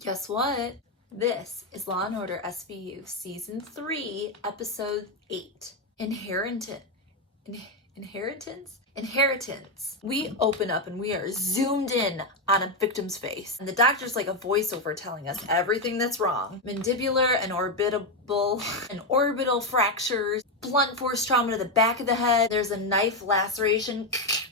Guess what? This is Law & Order SVU Season 3, Episode 8. Inheritance. We open up and we are zoomed in on a victim's face. And the doctor's like a voiceover telling us everything that's wrong. Mandibular and orbital fractures, blunt force trauma to the back of the head. There's a knife laceration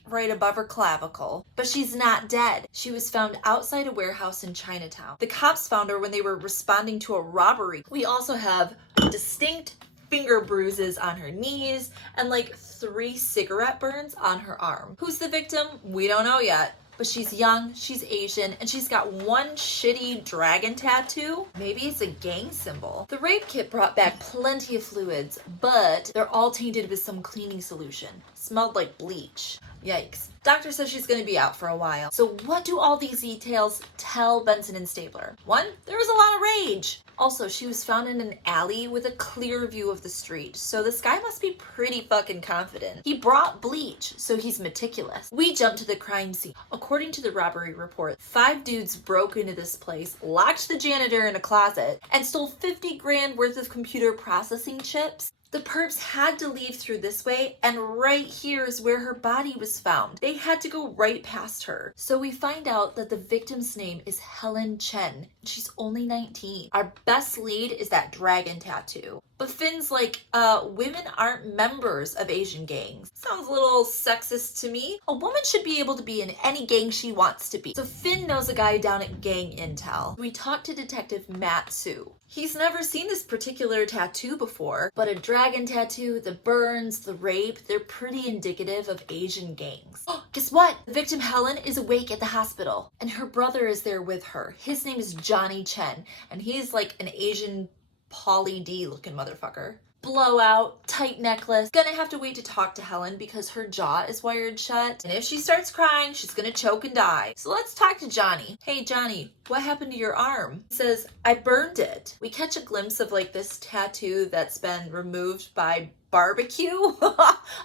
right above her clavicle. But she's not dead. She was found outside a warehouse in Chinatown. The cops found her when they were responding to a robbery. We also have distinct finger bruises on her knees and like 3 cigarette burns on her arm. Who's the victim? We don't know yet. But she's young, she's Asian, and she's got one shitty dragon tattoo. Maybe it's a gang symbol. The rape kit brought back plenty of fluids, but they're all tainted with some cleaning solution. Smelled like bleach. Yikes. Doctor says she's going to be out for a while. So what do all these details tell Benson and Stabler? 1, there was a lot of rage. Also, she was found in an alley with a clear view of the street, so this guy must be pretty fucking confident. He brought bleach, so he's meticulous. We jump to the crime scene. According to the robbery report, 5 dudes broke into this place, locked the janitor in a closet, and stole 50 grand worth of computer processing chips. The perps had to leave through this way, and right here is where her body was found. They had to go right past her. So we find out that the victim's name is Helen Chen. She's only 19. Our best lead is that dragon tattoo. But Finn's like, women aren't members of Asian gangs. Sounds a little sexist to me. A woman should be able to be in any gang she wants to be. So Finn knows a guy down at Gang Intel. We talked to Detective Matt Su. He's never seen this particular tattoo before, but a dragon tattoo, the burns, the rape, they're pretty indicative of Asian gangs. Guess what? The victim Helen is awake at the hospital, and her brother is there with her. His name is Johnny Chen, and he's like an Asian Pauly D looking motherfucker. Blowout, tight necklace. Gonna have to wait to talk to Helen because her jaw is wired shut. And if she starts crying, she's gonna choke and die. So let's talk to Johnny. Hey Johnny, what happened to your arm? He says, I burned it. We catch a glimpse of like this tattoo that's been removed by barbecue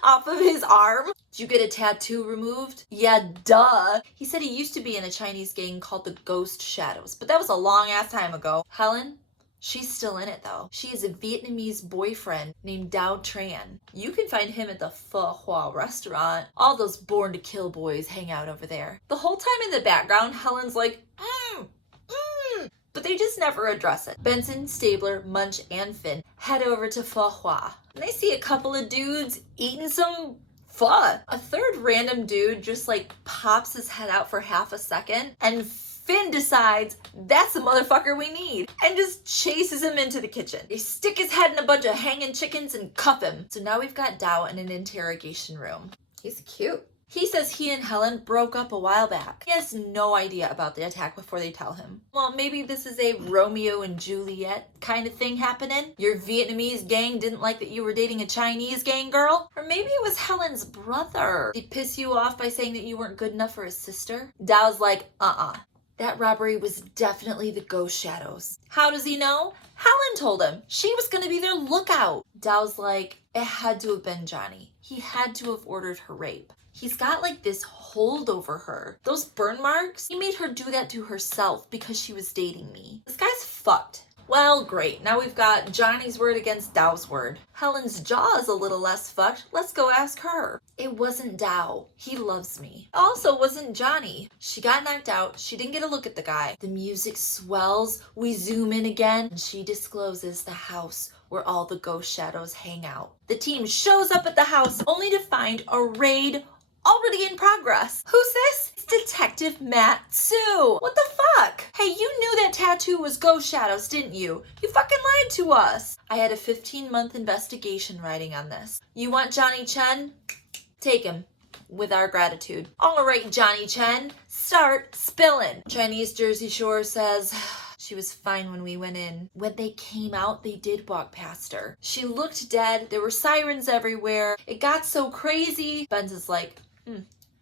off of his arm. Did you get a tattoo removed? Yeah, duh. He said he used to be in a Chinese gang called the Ghost Shadows, but that was a long ass time ago. Helen? She's still in it though. She has a Vietnamese boyfriend named Dao Tran. You can find him at the Pho Hoa restaurant. All those born to kill boys hang out over there. The whole time in the background, Helen's like, but they just never address it. Benson, Stabler, Munch, and Finn head over to Pho Hoa. And they see a couple of dudes eating some pho. A third random dude just like pops his head out for half a second, and Finn decides that's the motherfucker we need and just chases him into the kitchen. They stick his head in a bunch of hanging chickens and cuff him. So now we've got Dao in an interrogation room. He's cute. He says he and Helen broke up a while back. He has no idea about the attack before they tell him. Well, maybe this is a Romeo and Juliet kind of thing happening. Your Vietnamese gang didn't like that you were dating a Chinese gang girl. Or maybe it was Helen's brother. Did he piss you off by saying that you weren't good enough for his sister? Dao's like, That robbery was definitely the Ghost Shadows. How does he know? Helen told him. She was going to be their lookout. Dao's like, it had to have been Johnny. He had to have ordered her rape. He's got like this hold over her. Those burn marks, he made her do that to herself because she was dating me. This guy's fucked. Well, great. Now we've got Johnny's word against Dao's word. Helen's jaw is a little less fucked. Let's go ask her. It wasn't Dao. He loves me. It also wasn't Johnny. She got knocked out. She didn't get a look at the guy. The music swells. We zoom in again. And she discloses the house where all the ghost shadows hang out. The team shows up at the house only to find a raid already in progress. Who's this? It's Detective Matt Su. What the fuck? Hey, you knew that tattoo was Ghost Shadows, didn't you? You fucking lied to us. I had a 15-month investigation riding on this. You want Johnny Chen? Take him. With our gratitude. All right, Johnny Chen, start spilling. Chinese Jersey Shore says, she was fine when we went in. When they came out, they did walk past her. She looked dead. There were sirens everywhere. It got so crazy. Benson's like,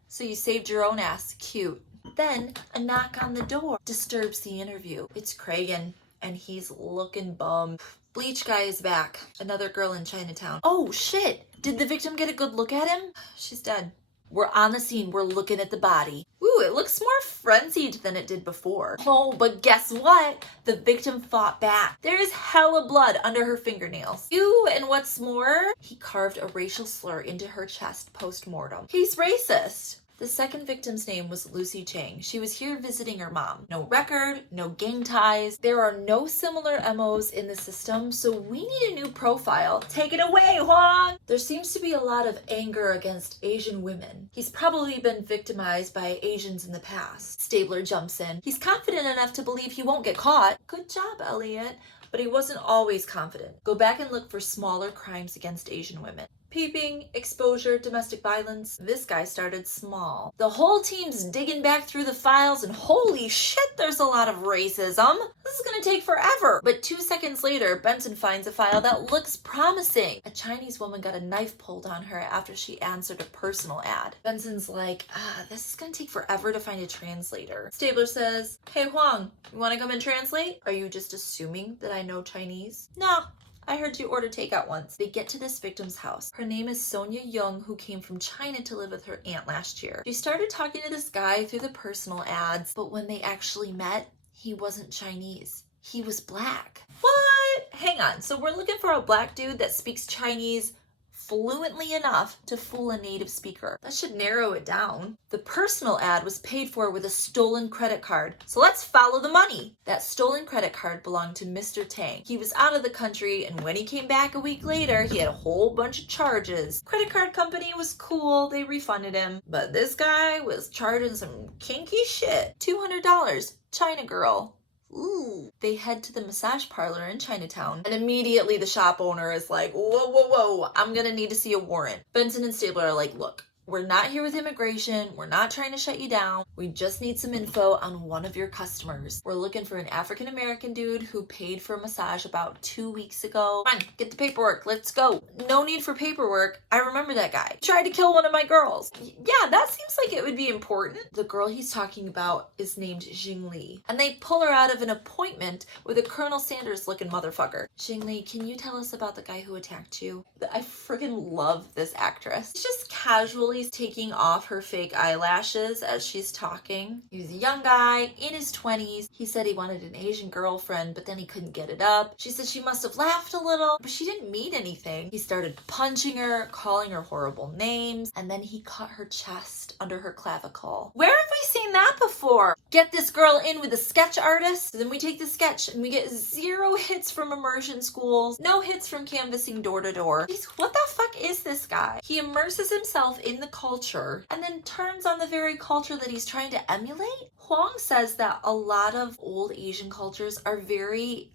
so you saved your own ass. Cute. Then a knock on the door disturbs the interview. It's Kragan, and he's looking bummed. Bleach guy is back. Another girl in Chinatown. Oh shit! Did the victim get a good look at him? She's dead. We're on the scene. We're looking at the body. Ooh, it looks more frenzied than it did before. Oh, but guess what? The victim fought back. There is hella blood under her fingernails. Ooh, and what's more, he carved a racial slur into her chest post-mortem. He's racist. The second victim's name was Lucy Chang. She was here visiting her mom. No record, no gang ties. There are no similar MOs in the system, so we need a new profile. Take it away, Huang! There seems to be a lot of anger against Asian women. He's probably been victimized by Asians in the past. Stabler jumps in. He's confident enough to believe he won't get caught. Good job, Elliot. But he wasn't always confident. Go back and look for smaller crimes against Asian women. Peeping, exposure, domestic violence. This guy started small. The whole team's digging back through the files and holy shit, there's a lot of racism. This is gonna take forever. But 2 seconds later, Benson finds a file that looks promising. A Chinese woman got a knife pulled on her after she answered a personal ad. Benson's like, this is gonna take forever to find a translator. Stabler says, hey Huang, you wanna come and translate? Are you just assuming that I know Chinese? No. I heard you order takeout once. They get to this victim's house. Her name is Sonia Young, who came from China to live with her aunt last year. She started talking to this guy through the personal ads, but when they actually met, he wasn't Chinese. He was black. What? Hang on. So we're looking for a black dude that speaks Chinese fluently enough to fool a native speaker. That should narrow it down. The personal ad was paid for with a stolen credit card. So let's follow the money. That stolen credit card belonged to Mr. Tang. He was out of the country, and when he came back a week later, he had a whole bunch of charges. Credit card company was cool. They refunded him. But this guy was charging some kinky shit. $200. China girl. Ooh. They head to the massage parlor in Chinatown, and immediately the shop owner is like, whoa, I'm gonna need to see a warrant. Benson and Stabler are like, look, we're not here with immigration. We're not trying to shut you down. We just need some info on one of your customers. We're looking for an African-American dude who paid for a massage about 2 weeks ago. Come on, get the paperwork. Let's go. No need for paperwork. I remember that guy. He tried to kill one of my girls. Yeah, that seems like it would be important. The girl he's talking about is named Jing Li, and they pull her out of an appointment with a Colonel Sanders looking motherfucker. Jing Li, can you tell us about the guy who attacked you? I friggin' love this actress. She's just casually taking off her fake eyelashes as she's talking. He was a young guy in his 20s. He said he wanted an Asian girlfriend, but then he couldn't get it up. She said she must have laughed a little, but she didn't mean anything. He started punching her, calling her horrible names, and then he cut her chest under her clavicle. Where have we seen that before? Get this girl in with a sketch artist, then we take the sketch and we get 0 hits from immersion schools, no hits from canvassing door to door. What the fuck is this guy? He immerses himself in the culture and then turns on the very culture that he's trying to emulate? Huang says that a lot of old Asian cultures are very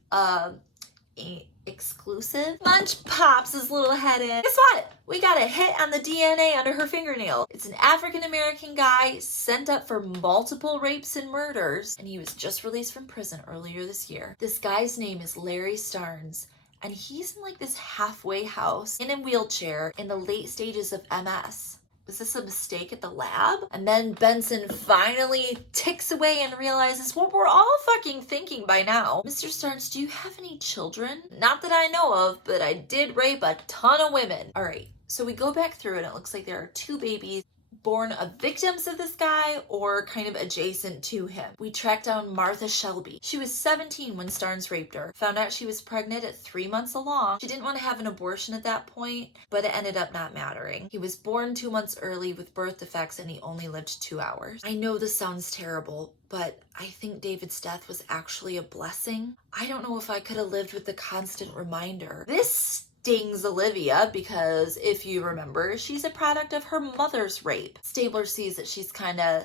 exclusive. Munch pops his little head in. Guess what? We got a hit on the DNA under her fingernail. It's an African-American guy sent up for multiple rapes and murders, and he was just released from prison earlier this year. This guy's name is Larry Starnes, and he's in like this halfway house in a wheelchair in the late stages of MS. Was this a mistake at the lab? And then Benson finally ticks away and realizes what we're all fucking thinking by now. Mr. Starnes, do you have any children? Not that I know of, but I did rape a ton of women. All right, so we go back through it and it looks like there are 2 babies born of victims of this guy or kind of adjacent to him. We tracked down Martha Shelby. She was 17 when Starnes raped her. Found out she was pregnant at 3 months along. She didn't want to have an abortion at that point, but it ended up not mattering. He was born 2 months early with birth defects and he only lived 2 hours. I know this sounds terrible, but I think David's death was actually a blessing. I don't know if I could have lived with the constant reminder. This stings Olivia because, if you remember, she's a product of her mother's rape. Stabler sees that she's kind of,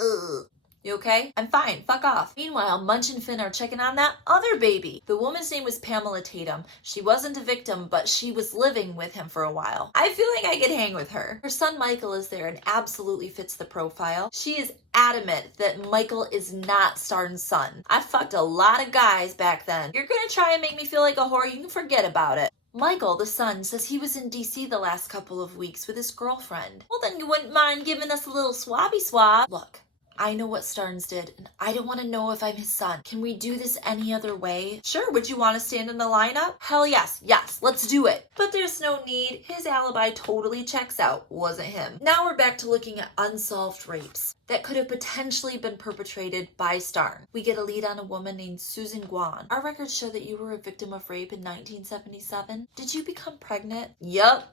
ugh. You okay? I'm fine. Fuck off. Meanwhile, Munch and Finn are checking on that other baby. The woman's name was Pamela Tatum. She wasn't a victim, but she was living with him for a while. I feel like I could hang with her. Her son Michael is there and absolutely fits the profile. She is adamant that Michael is not Starnes' son. I fucked a lot of guys back then. You're gonna try and make me feel like a whore, you can forget about it. Michael, the son, says he was in DC the last couple of weeks with his girlfriend. Well, then you wouldn't mind giving us a little swabby swab. Look, I know what Starnes did, and I don't want to know if I'm his son. Can we do this any other way? Sure, would you want to stand in the lineup? Hell yes, let's do it. But there's no need. His alibi totally checks out. Wasn't him. Now we're back to looking at unsolved rapes that could have potentially been perpetrated by Starnes. We get a lead on a woman named Susan Guan. Our records show that you were a victim of rape in 1977. Did you become pregnant? Yup.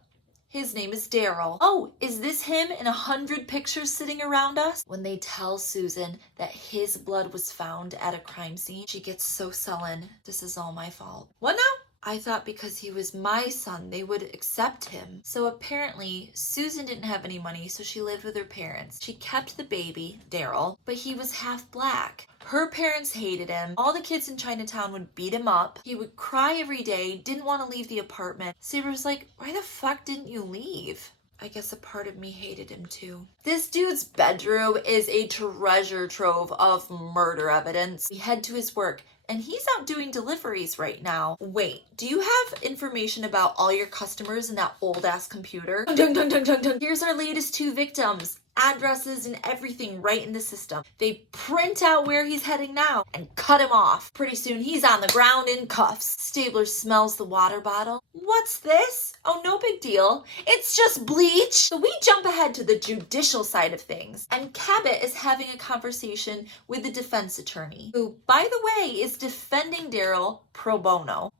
His name is Daryl. Oh, is this him in 100 pictures sitting around us? When they tell Susan that his blood was found at a crime scene, she gets so sullen. This is all my fault. What now? I thought because he was my son, they would accept him. So apparently, Susan didn't have any money, so she lived with her parents. She kept the baby, Daryl, but he was half black. Her parents hated him. All the kids in Chinatown would beat him up. He would cry every day, didn't want to leave the apartment. Saber was like, why the fuck didn't you leave? I guess a part of me hated him too. This dude's bedroom is a treasure trove of murder evidence. We head to his work, and he's out doing deliveries right now. Wait, do you have information about all your customers in that old ass computer? Dun, dun, dun, dun, dun. Here's our latest 2 victims. Addresses and everything right in the system. They print out where he's heading now and cut him off. Pretty soon he's on the ground in cuffs. Stabler smells the water bottle. What's this? Oh, no big deal. It's just bleach. So we jump ahead to the judicial side of things, and Cabot is having a conversation with the defense attorney, who, by the way, is defending Daryl pro bono.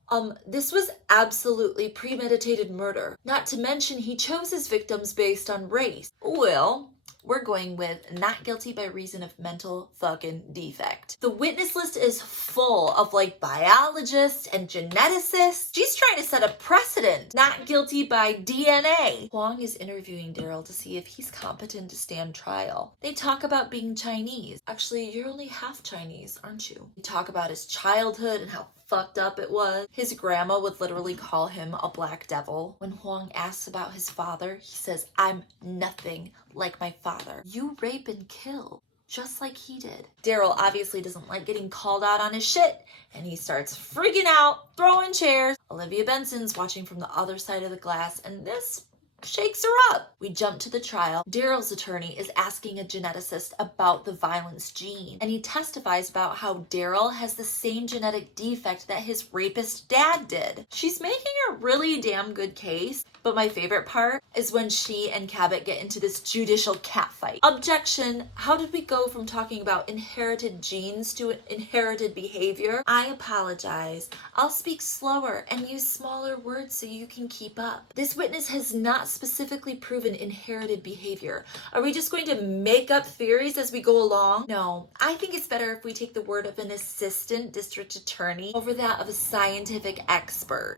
This was absolutely premeditated murder. Not to mention he chose his victims based on race. Well, we're going with not guilty by reason of mental fucking defect. The witness list is full of like biologists and geneticists. She's trying to set a precedent. Not guilty by DNA. Huang is interviewing Daryl to see if he's competent to stand trial. They talk about being Chinese. Actually, you're only half Chinese, aren't you? They talk about his childhood and how fucked up it was. His grandma would literally call him a black devil. When Huang asks about his father, he says, I'm nothing like my father. You rape and kill, just like he did. Daryl obviously doesn't like getting called out on his shit, and he starts freaking out, throwing chairs. Olivia Benson's watching from the other side of the glass, and this shakes her up. We jump to the trial. Daryl's attorney is asking a geneticist about the violence gene, and he testifies about how Daryl has the same genetic defect that his rapist dad did. She's making a really damn good case, but my favorite part is when she and Cabot get into this judicial catfight. Objection, how did we go from talking about inherited genes to inherited behavior? I apologize. I'll speak slower and use smaller words so you can keep up. This witness has not specifically proven inherited behavior. Are we just going to make up theories as we go along? No, I think it's better if we take the word of an assistant district attorney over that of a scientific expert.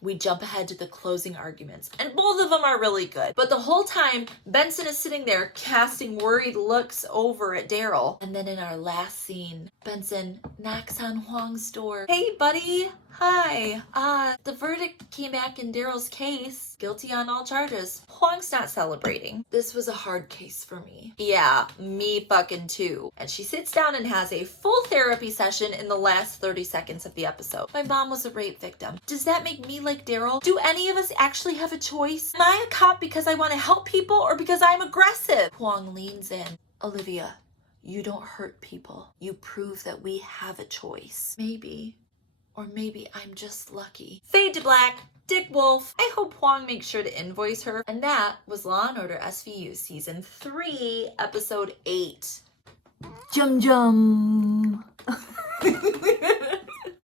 We jump ahead to the closing arguments, and both of them are really good. But the whole time, Benson is sitting there casting worried looks over at Daryl. And then in our last scene, Benson knocks on Huang's door. Hey, buddy. Hi. The verdict came back in Daryl's case. Guilty on all charges. Huang's not celebrating. This was a hard case for me. Yeah, me fucking too. And she sits down and has a full therapy session in the last 30 seconds of the episode. My mom was a rape victim. Does that make me like Daryl? Do any of us actually have a choice? Am I a cop because I want to help people or because I'm aggressive? Huang leans in. Olivia, you don't hurt people. You prove that we have a choice. Maybe. Or maybe I'm just lucky. Fade to black. Dick Wolf. I hope Huang makes sure to invoice her. And that was Law & Order SVU Season 3, Episode 8. Jum jum.